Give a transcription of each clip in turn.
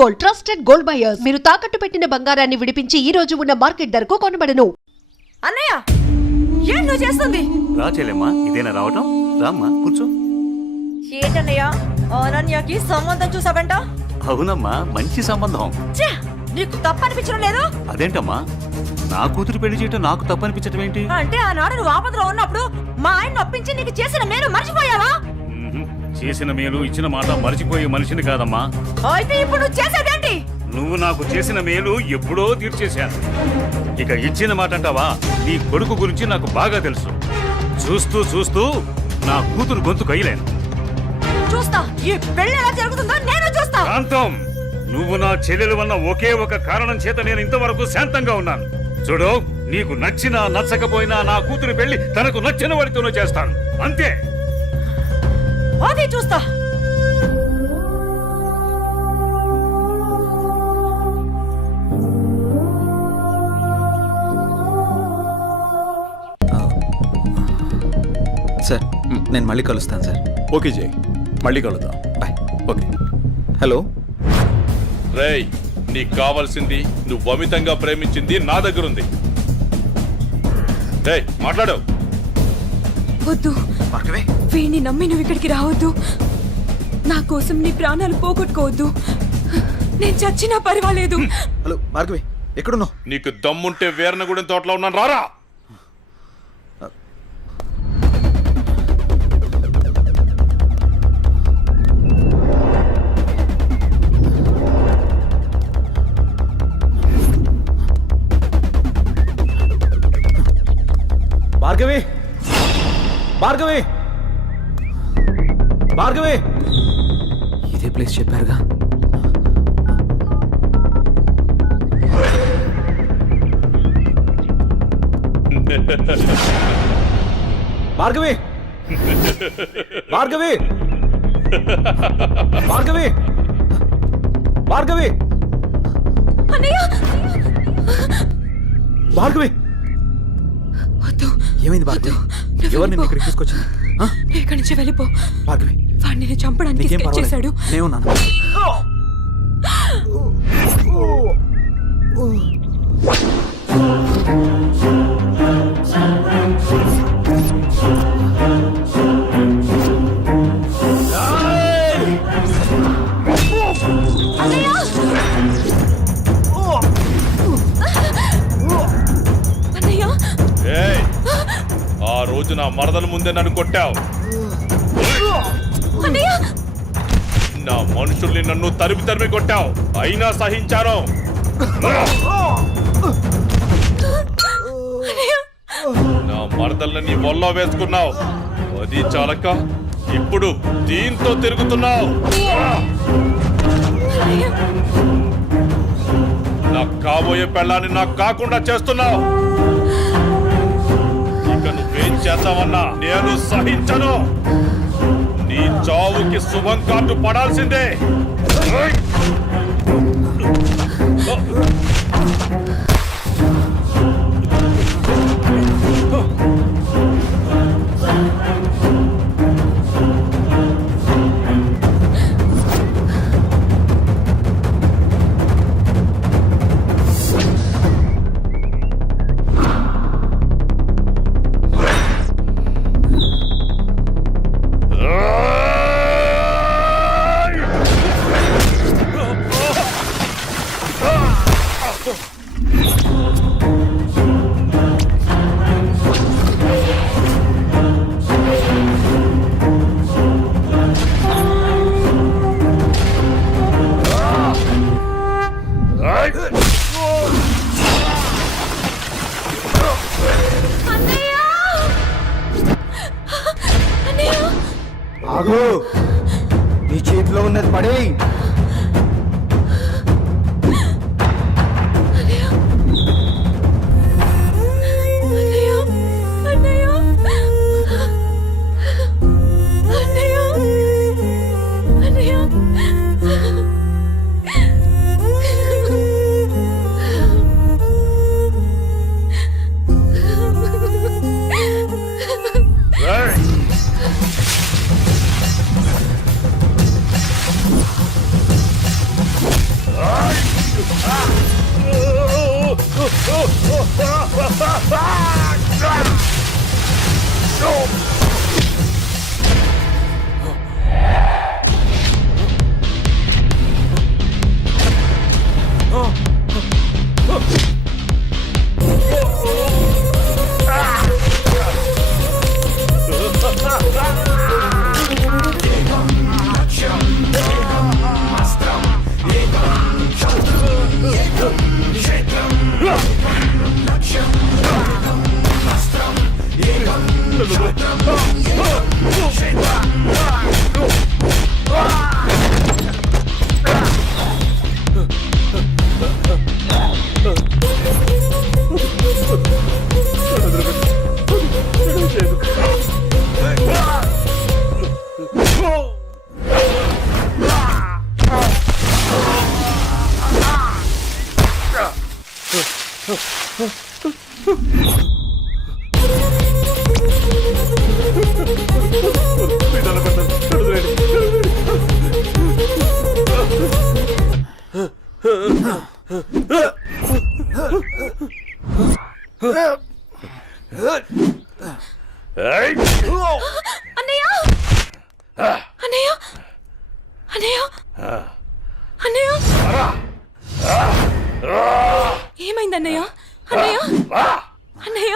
Gold, trusted gold buyers. మీరు తాకట్టు పెట్టిన బంగారాన్ని విడిపించి ఈ రోజు ఉన్న మార్కెట్ ధరకు కొనబడను. అన్నయ్య, ఏం నువ్వు చేస్తుంది? రా చెల్లెమ్మా, ఇదేనా రావటం? రామ్మా కూర్చో. ఏంటన్నయ్య, అనన్యకి సంబంధం చూసావంట? అవునమ్మా, మంచి సంబంధం. ఛే, నీకు తప్పనిపించడం లేదు? అదేంటమ్మా, నా కూతురు పెళ్లి చేయటం నాకు తప్పనిపించటం ఏంటి? అంటే ఆనాడు నువ్వు ఆపదలో ఉన్నప్పుడు మా ఆయన నొప్పించి నీకు చేసిన మేలు మర్చిపోయావా? చేసిన మేలు ఇచ్చిన మాట మర్చిపోయే మనిషిని కాదమ్మా. అయితే ఇప్పుడు నువ్వు చేసేదేంటి? నువ్వు నాకు చేసిన మేలు ఎప్పుడో తీర్చేశాను. ఇక ఇచ్చిన మాట అంటావా? నీ కొడుకు గురించి నాకు బాగా తెలుసు. చూస్తూ చూస్తూ నా కూతురు గొంతు కయ్యలేను. చూస్తా, ఈ పెళ్లి ఎలా జరుగుతుందో నేను చూస్తా. శాంతం, నువ్వు నా చెల్లెలు వల్ల ఒకే ఒక కారణం చేత నేను ఇంతవరకు శాంతంగా ఉన్నాను. చూడు, నీకు నచ్చినా నచ్చకపోయినా నా కూతురు పెళ్లి తనకు నచ్చిన వాడితోనే చేస్తాను, అంతే. అది చూస్తా. సార్, నేను మళ్ళీ కలుస్తాను సార్. ఓకే జై, మళ్ళీ కలుద్దాం. బాయ్. ఓకే. హలో. రేయ్, నీకు కావాల్సింది నువ్వు అమితంగా ప్రేమించింది నా దగ్గర ఉంది. రేయ్, మాట్లాడు. వద్దు, వీణ్ణి నమ్మి నువ్వు ఇక్కడికి రావద్దు. నా కోసం నీ ప్రాణాలు పోగొట్టుకోవద్దు. నేను చచ్చినా పర్వాలేదు. హలో భార్గవి, ఎక్కడున్నావు? నీకు దమ్ముంటే వీరనగూడెం తోటలో ఉన్నాను, రారా. భార్గవి, భార్గవి, భార్గవి. ఇదే ప్లేస్ చెప్పారుగా. భార్గవి, భార్గవి, భార్గవి, భార్గవి, అన్నయ్య, భార్గవి. వద్దు. ఏమైంది భార్గవి? ఎవరు నిన్ను ఇక్కడికి తీసుకొచ్చింది? ఇక్కడి నుంచి వెళ్ళిపో. భార్గవి, వాడిని నేను చంపడానికి నీకేం స్కెచ్ పర్వాలేదు, చేశాడు. నేనున్నాను. అన్నయ్య, ఏయ్, ఆ రోజు నా మరదల ముందే నన్ను కొట్టావు. అన్నయ్య, నా మనుషుల్ని నన్ను తరిమి తరిమి కొట్టావు, అయినా సహించాను. నా మరదల్ని నీ ఒళ్ళో వేసుకున్నావు, అది చాలక ఇప్పుడు దీంతో తిరుగుతున్నావు. నాకు కాబోయే పెళ్ళాన్ని నాకు కాకుండా చేస్తున్నావు. ఇక నువ్వేం చేద్దామన్నా నేను సహించను. నీ చావుకి శుభం కార్డు పడాల్సిందే. అన్నయ్య అన్నయ్య అన్నయ్య అన్నయ్య ఏమైంది అన్నయ్య అన్నయ్య అన్నయ్య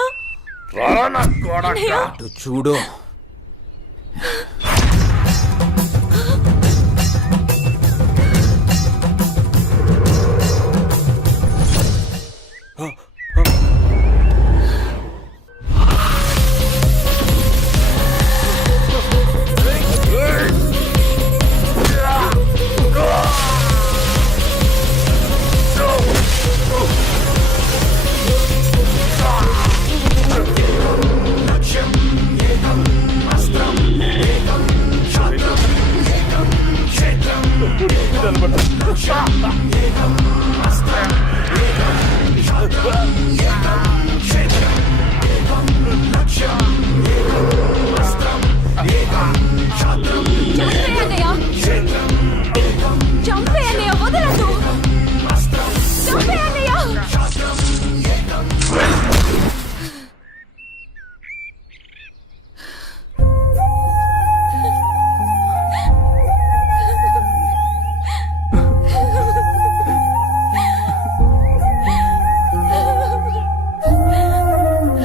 అన్నయ్య అటు చూడు. చంపే అన్నయ్య వదలదు చంపే అన్నయ్య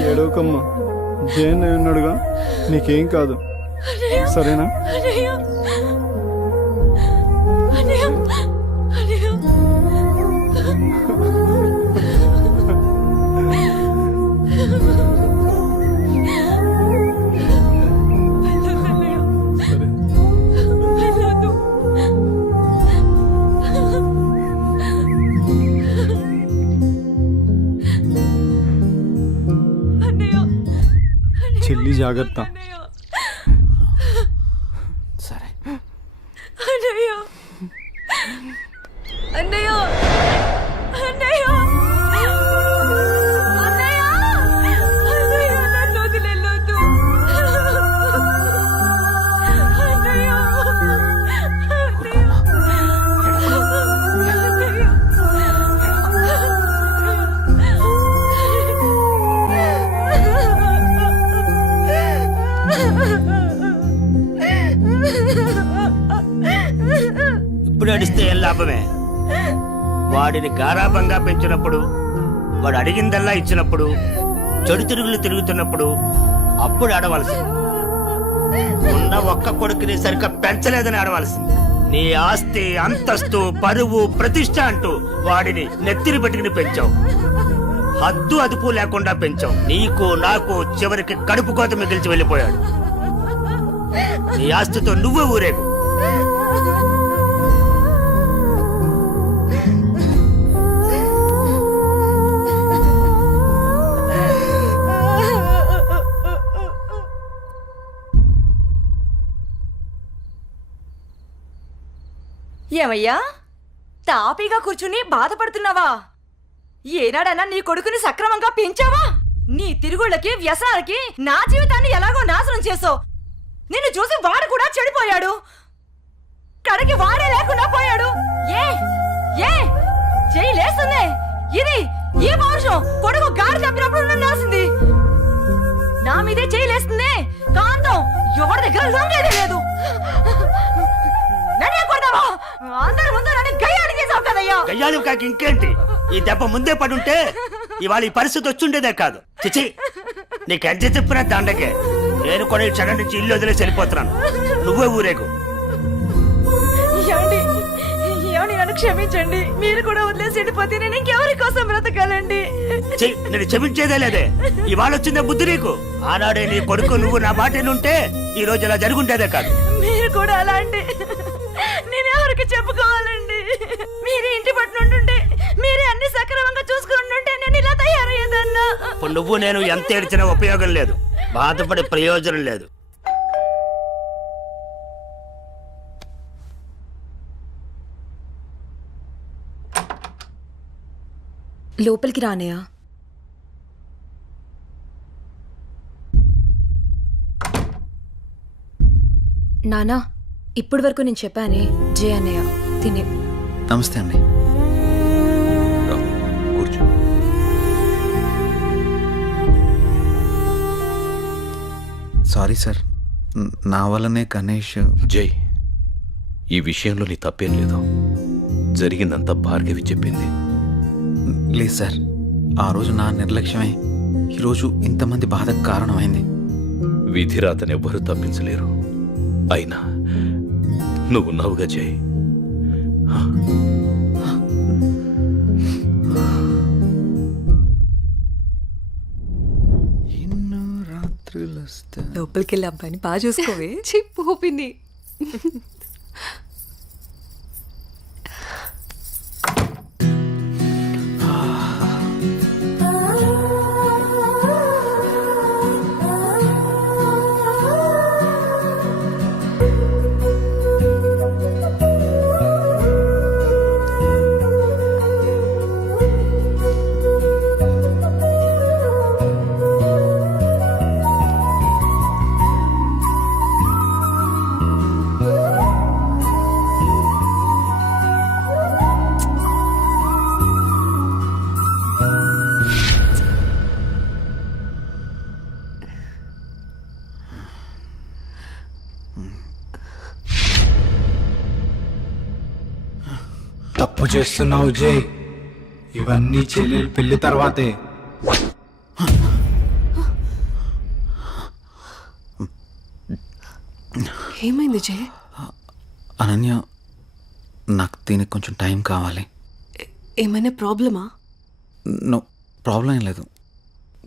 ఏడవకమ్మా, జయన్ ఉన్నాడుగా, నీకేం కాదు, సరేనా? అన్నయ్య అన్నయ్య అన్నయ్య చెల్లి జాగ్రత్త. సరే. అన్నయ్య అన్నయ్య అన్నయ్య అన్నయ్య అన్నయ్య నన్ను వదిలేయొద్దు అన్నయ్య ఇప్పుడు అడిస్తే ఏం లాభమే? వాడిని గారాబంగా పెంచినప్పుడు, వాడు అడిగిందల్లా ఇచ్చినప్పుడు, చెడు తిరుగులు తిరుగుతున్నప్పుడు అప్పుడు ఆడవలసింది. ఉన్న ఒక్క కొడుకుని సరిగ్గా పెంచలేదని ఆడవలసింది. నీ ఆస్తి, అంతస్తు, పరువు, ప్రతిష్ట అంటూ వాడిని నెత్తిని పెట్టుకుని పెంచావు. హద్దు అదుపు లేకుండా పెంచావు. నీకు నాకు చివరికి కడుపు కోత మిగిల్చి వెళ్ళిపోయాడు. నీ ఆస్తితో నువ్వే ఊరేగు. ఏమయ్యా, తాపీగా కూర్చుని బాధపడుతున్నావా? ఏనాడన్నా నీ కొడుకుని సక్రమంగా పెంచావా? నీ తిరుగుళ్ళకి, వ్యసనాలకి నా జీవితాన్ని ఎలాగో నాశనం చేసావు. నిన్ను చూసి వాడు కూడా చెడిపోయాడు. కడకి వాడే లేకుండా పోయాడు. ఏ ఏ చెయ్యి లేస్తుంది. ఇది ఏ పౌరుషం కొడుకు గాడి తప్పినప్పుడు ఉండాల్సింది. నా మీదే చేయలేస్తుంది కాంతం. ఎవరి దగ్గర లొంగేదే లేదు. నన్నే కొడతావా? అందరి ముందు నన్ను గయ్యాడి చేసావు కదయ్యా. గయ్యాలు కాక ఇంకేంటి? ఈ దెబ్బ ముందే పడుంటే ఇవాళ ఈ పరిస్థితి వచ్చుండేదే కాదు. చిచి, నీకు ఎంత చెప్పినా దండకే. నేను కూడా ఈ క్షణం నుంచి ఇల్లు వదిలేసి వెళ్ళిపోతున్నాను. నువ్వే ఊరేగు. ఏమండి ఏమండి, నన్ను క్షమించండి. మీరు కూడా వదిలేసి వెళ్ళిపోతే నేను ఇంకెవరి కోసం బ్రతకాలండి? నేను క్షమించేదే లేదే. ఇవాళ వచ్చిందే బుద్ధి నీకు. ఆనాడే నీ కొడుకు నువ్వు నా మాట ఉంటే ఈ రోజు ఇలా జరుగుంటేదే కాదు. మీరు కూడా అలా అంటే నేను ఎవరికి చెప్పుకోవాలండి? మీరే ఇంటి పట్టునుంటుంటే, మీరే అన్ని సక్రమంగా చూసుకుంటుంటే నేను ఇలా తయారయ్యేదన్నా. ఇప్పుడు నువ్వు నేను ఎంత ఏడ్చినా ఉపయోగం లేదు. బాధపడే ప్రయోజనం లేదు. లోపలికి రానయా. నానా, ఇప్పటి వరకు నేను చెప్పానే జే అన్నయ్య తినే. నమస్తే అండి. రా, కూర్చో. సారీ సార్, నా వల్లనే గణేష్. జై, ఈ విషయంలో నీ తప్పేం లేదు. జరిగిందంతా భార్గవి చెప్పింది. లేదు సార్, ఆ రోజు నా నిర్లక్ష్యమే ఈరోజు ఇంతమంది బాధకు కారణమైంది. విధిరాతను ఎవ్వరూ తప్పించలేరు. అయినా నువ్వున్నావుగా జై. ఎన్నో రాత్రులు లోపలికి వెళ్ళి అబ్బాయిని బాగా చూసుకోవే. చిప్పోపింది. తప్పు చేస్తున్నావు జై. ఇవన్నీ చెల్లెలు పెళ్లి తర్వాతే. ఏమైంది జే? అనన్య, నాకు దీనికి కొంచెం టైం కావాలి. ఏమైనా ప్రాబ్లమా? నో ప్రాబ్లం ఏం లేదు.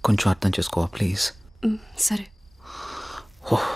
కొంచెం అర్థం చేసుకోవా ప్లీజ్? సరే. ఓహ్